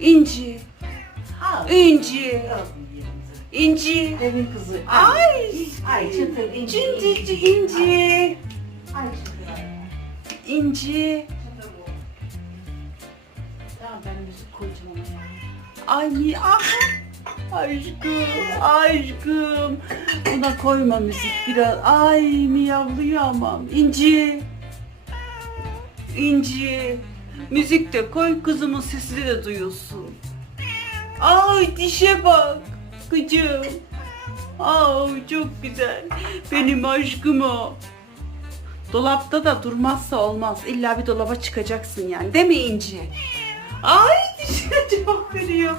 İnci. Al. İnci. Al. İnci. Evin kızı. Ay. Ay çıtır inci. İnci. İnci. Ay çıtır. İnci. Çıtır bu. Tamam ben müzik koyacağım ona ya. Ay. Ah. Aşkım. Aşkım. Buna koyma müzik biraz. Ay miyavlıyor ama. İnci. İnci. Müzik de koy, kızımın sesini de duyulsun. Ay dişe bak. Kıcım. Ay çok güzel. Benim aşkım o. Dolapta da durmazsa olmaz. İlla bir dolaba çıkacaksın yani. Değil mi İnci? Ay dişe cevap veriyor.